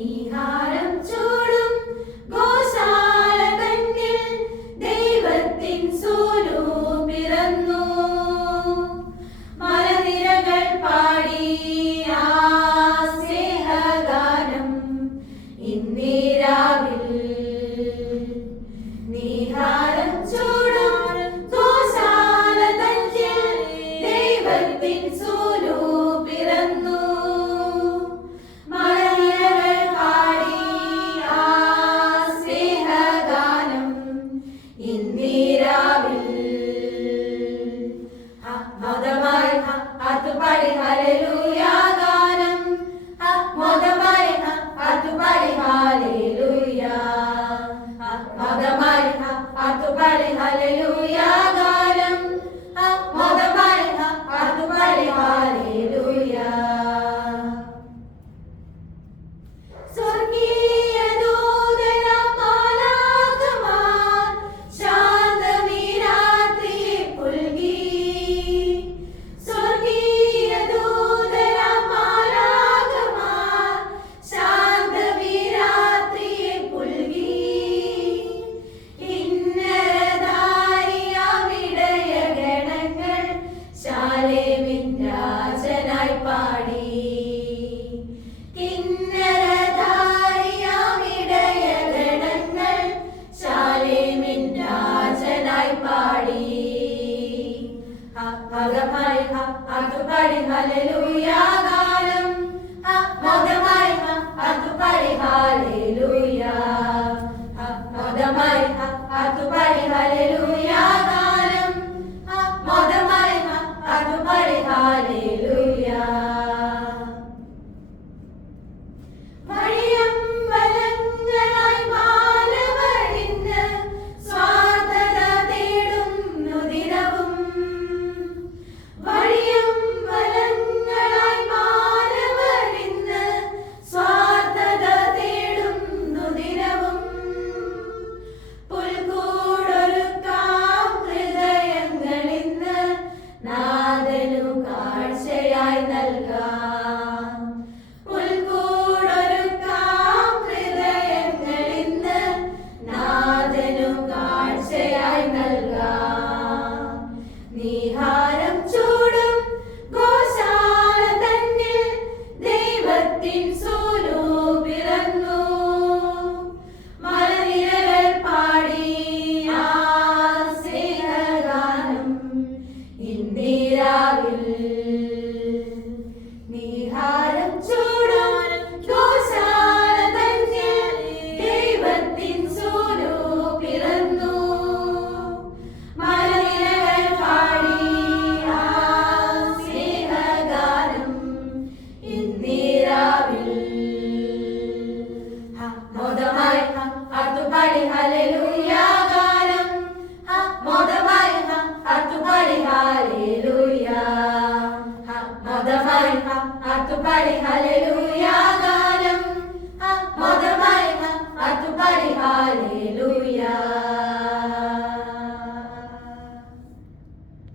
നീഹാരം ചൂടും ഗോശാല തന്നിൽ ദൈവത്തിൻ സൂനു പിറന്നു. മലനിരകൾ പാടി ആ സ്നേഹഗാനം ഇന്നീരാവിൽ. നീഹാരം ചൂടും ഗോശാല തന്നിൽ ദൈവത്തിൻ സൂനു പിറന്നു. പാടി ഹല്ലേലൂയ ഗാനം മോദമായി പാടി ഹല്ലേലൂയ മോദമായി പാടി ഹല്ലേലൂയ ഗാനം മോദമായി പാടി ഹല്ലേലൂയ. സ്വർഗീയ ദൂതന്മാർ ശാന്തമീ രാത്രിയെ പുൽകി. രാജനായി പാടി കിന്നരധാരിയാമിടയഗണങ്ങൾ ശാലേമിൻ രാജനായി പാടി. മതമായി പാടി ഹല്ലേലൂയ ഗാനം മോദമായി പാടി ഹല്ലേലൂയ മോദമായി പാടി ഹല്ലേലൂയ ഗാനം മോദമായി പാടി ഹല്ലേലൂയ. വഴിയമ്പലങ്ങളായി മാനവരിന്ന് സ്വാർത്ഥത തേടുന്നു ദിനവും. വഴിയമ്പലങ്ങളായി മാനവരിന്ന് സ്വാർത്ഥത തേടുന്നു ദിനവും. പുൽക്കൂടൊരുക്കാം ഹൃദയങ്ങളിന്ന് നാഥനു കാഴ്ചയായി നൽകാം. പുൽക്കൂടൊരുക്കാം ഹൃദയങ്ങളിന്ന് നാഥനു കാഴ്ചയായി നൽകാം. നീഹാരം ചൂടും ഗോശാല തന്നിൽ ദൈവത്തിൻ സൂനു പിറന്നു. മലനിരകൾ പാടി ആ സ്നേഹഗാനം ഇന്നീരാവിൽ. നീഹാരം ചൂടും ഗോശാല തന്നിൽ ദൈവത്തിൻ സൂനു പിറന്നു. മലനിരകൾ പാടി ആ സ്നേഹഗാനം ഇന്നീരാവിൽ. മോദമായി പാടി ഹല്ലേലൂയ ഗാനം മോദമായി പാടി ഹല്ലേലൂയ മോദമായി പാടി ഹല്ലേലൂയ